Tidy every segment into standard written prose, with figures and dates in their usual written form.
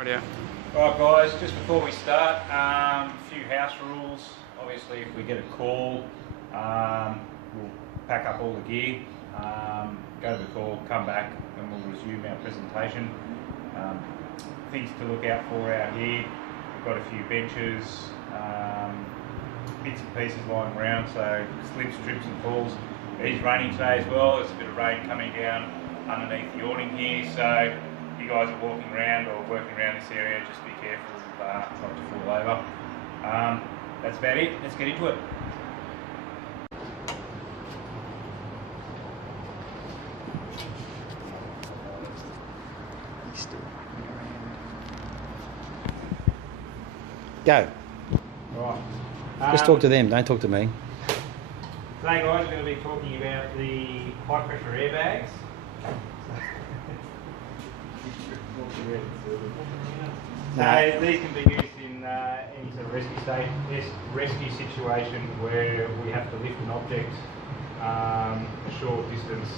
Rightio. Right guys, just before we start, a few house rules. Obviously if we get a call, we'll pack up all the gear, go to the call, come back and we'll resume our presentation. Things to look out for out here, we've got a few benches, bits and pieces lying around, so slips, trips and falls. It is raining today as well, there's a bit of rain coming down underneath the awning here, so if you guys are walking around or working around this area, just be careful not to fall over. That's about it, let's get into it. Go. Right. Just talk to them, don't talk to me. Today guys, we're going to be talking about the high pressure airbags. So these can be used in any sort of rescue situation where we have to lift an object a short distance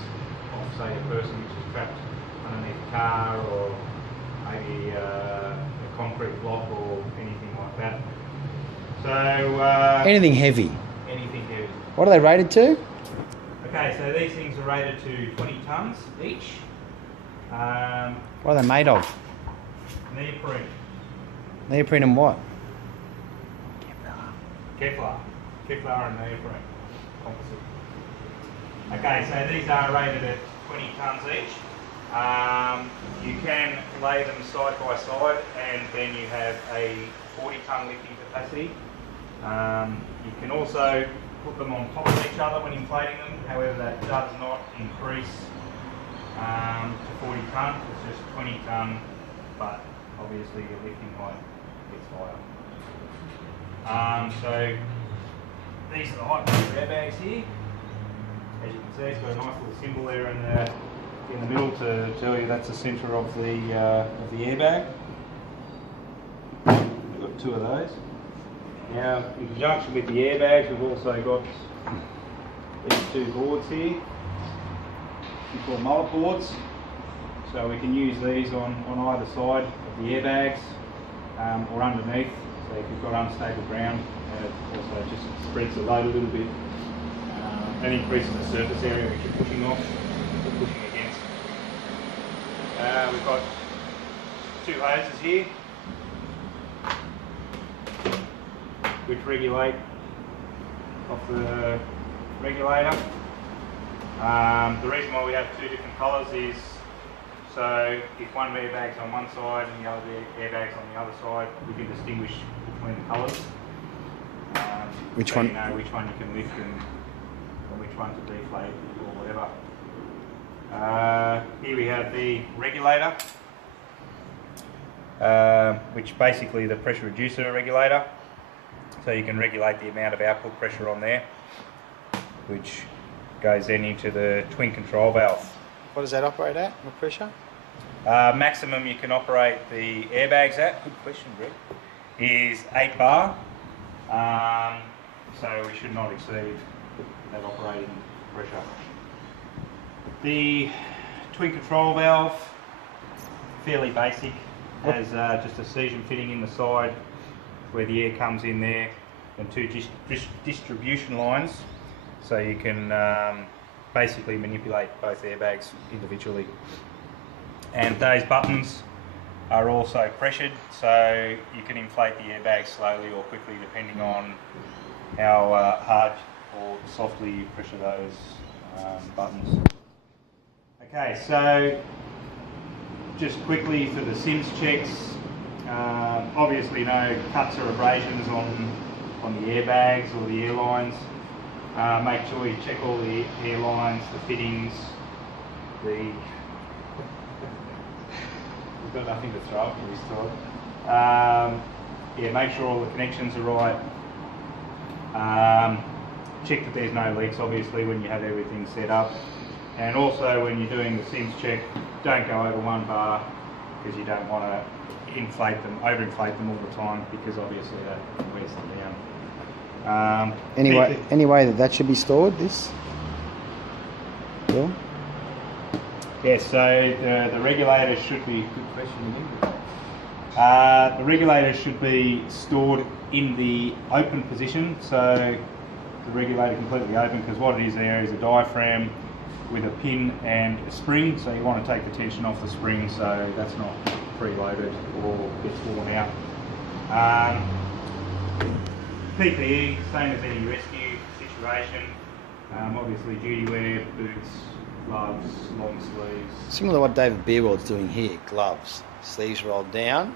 of, say, a person which is trapped underneath a car or maybe a concrete block or anything like that. So Anything heavy. Anything heavy. What are they rated to? Okay, so these things are rated to 20 tonnes each. What are they made of? Neoprene. Neoprene and what? Kevlar and neoprene composite. Okay, so these are rated at 20 tonnes each. You can lay them side by side and then you have a 40 tonne lifting capacity. You can also put them on top of each other when inflating them, however that does not increase to 40 tonne, it's just 20 tonne, but obviously your lifting height gets higher. So these are the high pressure airbags here. As you can see, it's got a nice little symbol there in the middle to tell you that's the centre of the airbag. We've got two of those. Now, in conjunction with the airbags, we've also got these two boards here, we call mullet boards. So we can use these on either side of the airbags or underneath. So if you've got unstable ground, it also just spreads the load a little bit and increases the surface area which you're pushing off or pushing against. We've got two hoses here which regulate off the regulator. The reason why we have two different colours is so if one airbag's on one side and the other airbag's on the other side, we can distinguish between the colours. Which so one? You know which one you can lift and which one to deflate or whatever. Here we have the regulator, which basically the pressure reducer regulator. So you can regulate the amount of output pressure on there, which goes then into the twin control valve. What does that operate at? What pressure? Maximum you can operate the airbags at, good question Greg, is 8 bar. So we should not exceed that operating pressure. The twin control valve, fairly basic, has just a season fitting in the side where the air comes in there and two distribution lines, so you can basically manipulate both airbags individually. And those buttons are also pressured, so you can inflate the airbag slowly or quickly depending on how hard or softly you pressure those buttons. Okay, so just quickly for the SIMS checks, obviously no cuts or abrasions on the airbags or the airlines. Make sure you check all the airlines, the fittings, we've got nothing to throw up for this time. Yeah, make sure all the connections are right. Check that there's no leaks obviously when you have everything set up. And also when you're doing the SIMS check, don't go over 1 bar because you don't want to overinflate them all the time, because obviously that wears them down. Any way that should be stored, this? Yeah. Yeah, so the regulator should be, good question again. The regulator should be stored in the open position, so the regulator completely open, because what it is there is a diaphragm with a pin and a spring, so you want to take the tension off the spring so that's not preloaded or gets worn out. PPE, same as any rescue situation. Obviously duty wear, boots, gloves, long sleeves. Similar to what David Beerwald's doing here. Gloves, sleeves rolled down.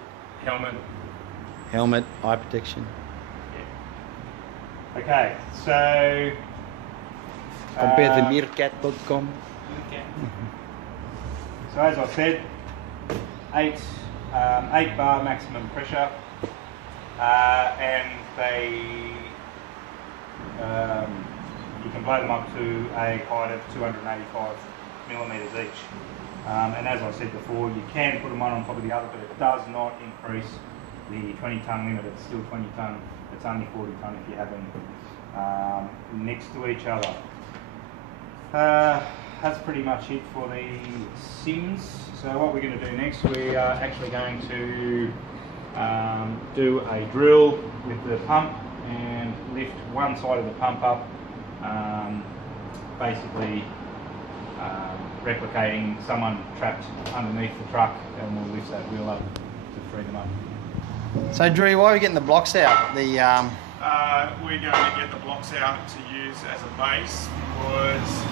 Helmet, eye protection. Yeah. Okay, so... Compare the meerkat.com. So as I said, 8 bar maximum pressure, and they you can blow them up to a height of 285 millimetres each. And as I said before, you can put them one on top of the other, but it does not increase the 20-tonne limit. It's still 20 tonne. It's only 40 tonne if you have them next to each other. That's pretty much it for the sims. So what we're going to do next, we are actually going to do a drill with the pump and lift one side of the pump up, basically replicating someone trapped underneath the truck, and we'll lift that wheel up to free them up. So Drew, why are we getting the blocks out? We're going to get the blocks out to use as a base because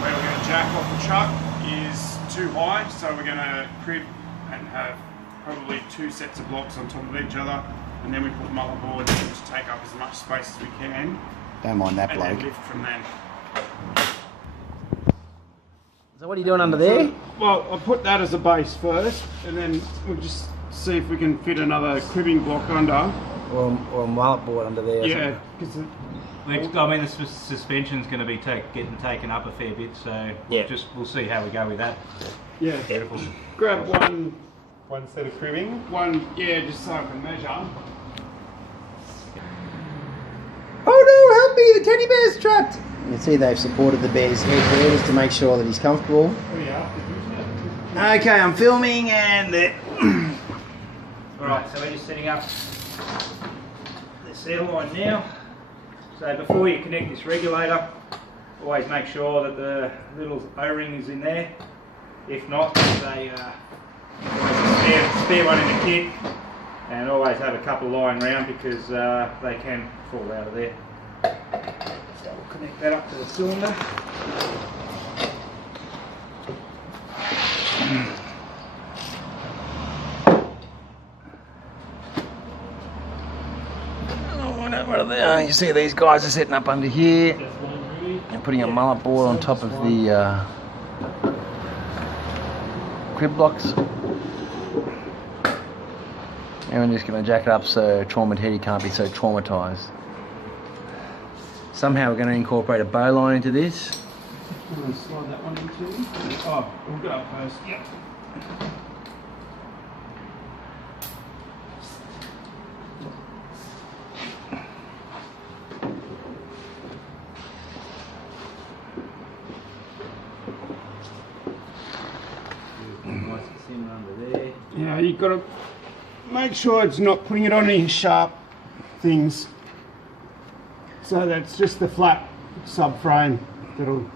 where we're going to jack off the truck is too high, so we're going to crib and have probably 2 sets of blocks on top of each other, and then we put mullet boards in to take up as much space as we can. Don't mind that and bloke. then lift from then. So what are you doing under there? Well, I'll put that as a base first, and then we'll just see if we can fit another cribbing block under. Or a mullet board under there. Yeah, because I mean, the suspension's going to be getting taken up a fair bit, so yeah, we'll see how we go with that. Yeah, Beautiful. Grab one set of cribbing. Yeah, just so I can measure. Oh no, help me, the teddy bear's trapped! You can see they've supported the bear's head there just to make sure that he's comfortable. Okay, I'm filming and... Alright, so we're just setting up the seal line now. So before you connect this regulator, always make sure that the little O-ring is in there. If not, there's a spare one in the kit, and always have a couple lying around because they can fall out of there. So we'll connect that up to the cylinder. What are they? You see these guys are setting up under here and putting a mullet board on top of the crib blocks. And we're just going to jack it up so Trauma Teddy can't be so traumatised. Somehow we're going to incorporate a bowline into this. I'm going to slide that one into. Oh, we'll go up first. Yep. Yeah, you've got to make sure it's not putting it on any sharp things. So that's just the flat subframe that'll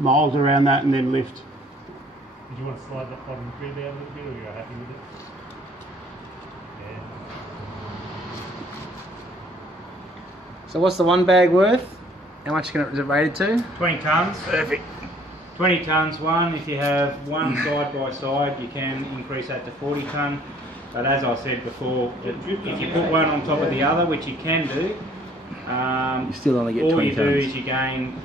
mould around that and then lift. Did you want to slide that bottom crib out a little bit, or you're happy with it? Yeah. So what's the one bag worth? How much is it rated to? 20 tonnes. Perfect. 20 tonnes one. If you have one side by side, you can increase that to 40 tonne. But as I said before, if you put one on top of the other, which you can do, you still only get 20 all you do tonnes. is you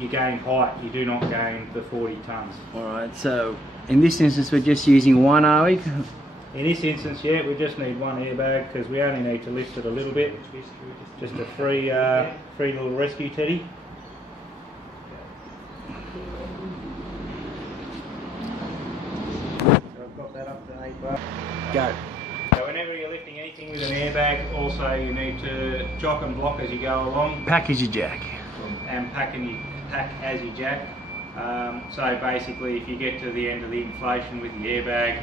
gain height. You do not gain the 40 tonnes. Alright, so in this instance we're just using one, are we? In this instance, yeah, we just need one airbag because we only need to lift it a little bit. Just a free little rescue teddy. So I've got that up to 8 bar. Go. So whenever you're lifting anything with an airbag, also you need to jock and block as you go along. Pack as you jack. And pack as you jack. So basically, if you get to the end of the inflation with the airbag,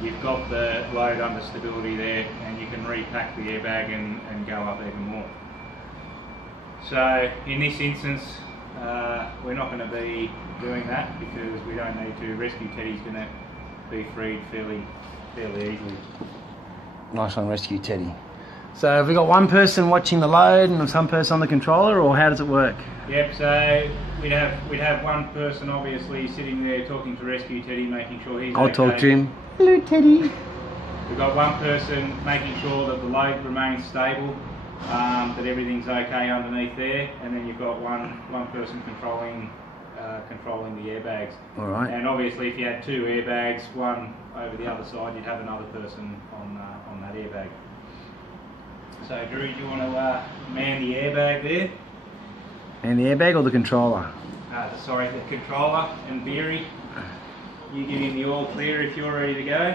you've got the load under stability there, and you can repack the airbag and go up even more. So in this instance, we're not going to be doing that because we don't need to. Rescue Teddy's going to be freed fairly easily. Nice one, Rescue Teddy. So have we got one person watching the load and some person on the controller, or how does it work? Yep, so we'd have one person obviously sitting there talking to Rescue Teddy, making sure he's I'll okay. talk to him. Hello, Teddy. We've got one person making sure that the load remains stable, that everything's okay underneath there, and then you've got one person controlling the airbags. All right. And obviously, if you had two airbags, one over the other side, you'd have another person on that airbag. So, Drew, do you want to man the airbag there? And the airbag or the controller? Sorry, the controller. And Beery, you give him the all clear if you're ready to go.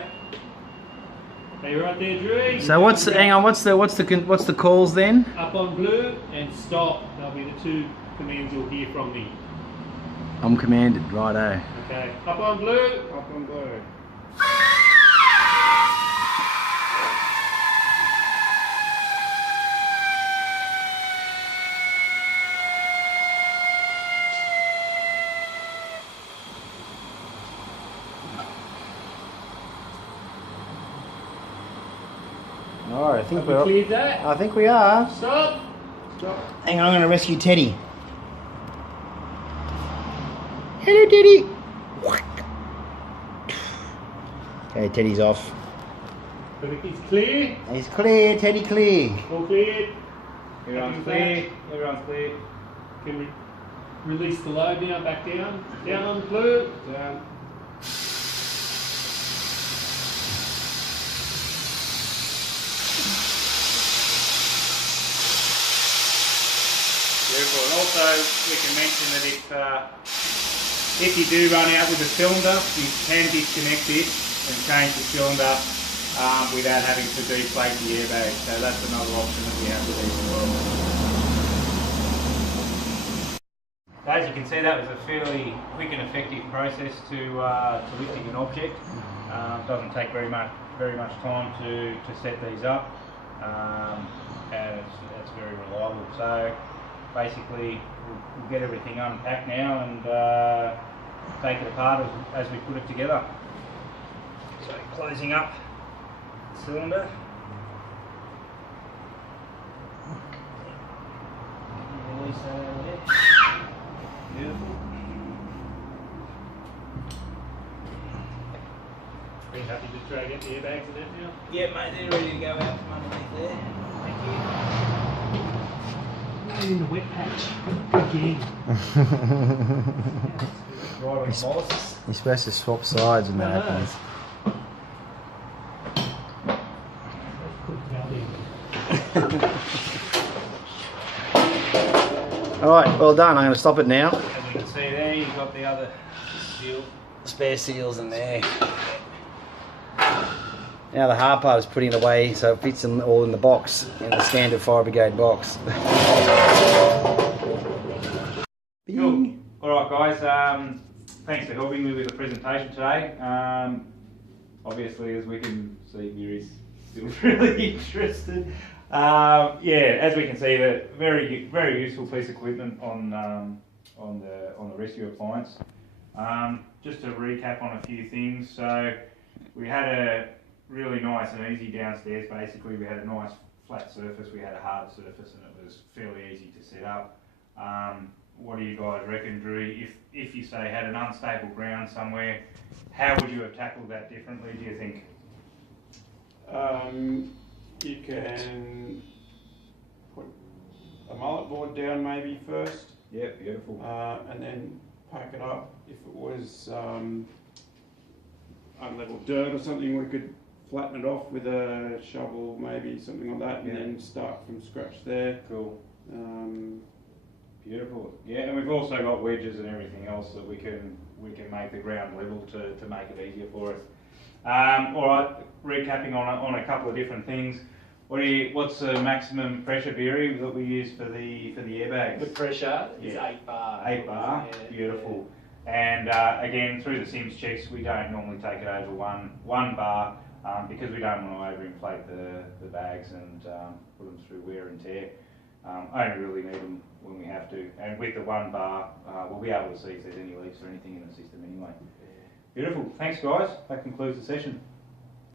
Are you right there, Drew? So what's the calls then? Up on blue and stop. That'll be the two commands you'll hear from me. I'm commanded, righto. Okay. Up on blue. Up on blue. Alright, I think Have we cleared that? I think we are. Stop. Stop. Hang on, I'm going to rescue Teddy. Hello, Teddy. Okay, Teddy's off. It's clear. He's clear, Teddy clear. All cleared. Everyone's clear. Everyone's clear. Can we release the load now? Back down. Down on blue. Down. Beautiful. And also, we can mention that if you do run out with the cylinder, you can disconnect it and change the cylinder without having to deflate the airbag. So that's another option that we have with these as well. So as you can see, that was a fairly quick and effective process to lifting an object. Doesn't take very much time to set these up, and it's very reliable. So basically, we'll get everything unpacked now and take it apart as we put it together. So closing up the cylinder. Release that over there. Beautiful. Are you happy to drag out the airbags and that now? Yeah, mate, they're ready to go out from underneath there. Thank you. In the wet patch again. Right on policies. You're supposed to swap sides when that happens. Alright, well done. I'm going to stop it now. As you can see there, you've got the other seal. Spare seals in there. Now the hard part is putting it away so it fits them all in the box, in the standard fire brigade box. Cool. Alright guys, thanks for helping me with the presentation today. Obviously, as we can see, Gary's still really interested. Yeah, as we can see, the very useful piece of equipment on the rescue appliance. Just to recap on a few things, so we had a really nice and easy downstairs. Basically, we had a nice flat surface, we had a hard surface, and it was fairly easy to set up. What do you guys reckon, Drew? If you say had an unstable ground somewhere, how would you have tackled that differently, do you think? You can put a mullet board down maybe first. Yeah, beautiful. And then pack it up. If it was unlevel dirt or something, we could flatten it off with a shovel, maybe something like that, and then start from scratch there. Cool. Beautiful. Yeah, and we've also got wedges and everything else that we can make the ground level to make it easier for us. All right, recapping on a couple of different things. What's the maximum pressure bearing that we use for the airbags? The pressure is 8 bar. 8 bar. Yeah, Beautiful. And again, through the Sims checks, we don't normally take it over one bar because we don't want to overinflate the bags and put them through wear and tear. Only really need them when we have to. And with the one bar, we'll be able to see if there's any leaks or anything in the system anyway. Beautiful. Thanks, guys. That concludes the session.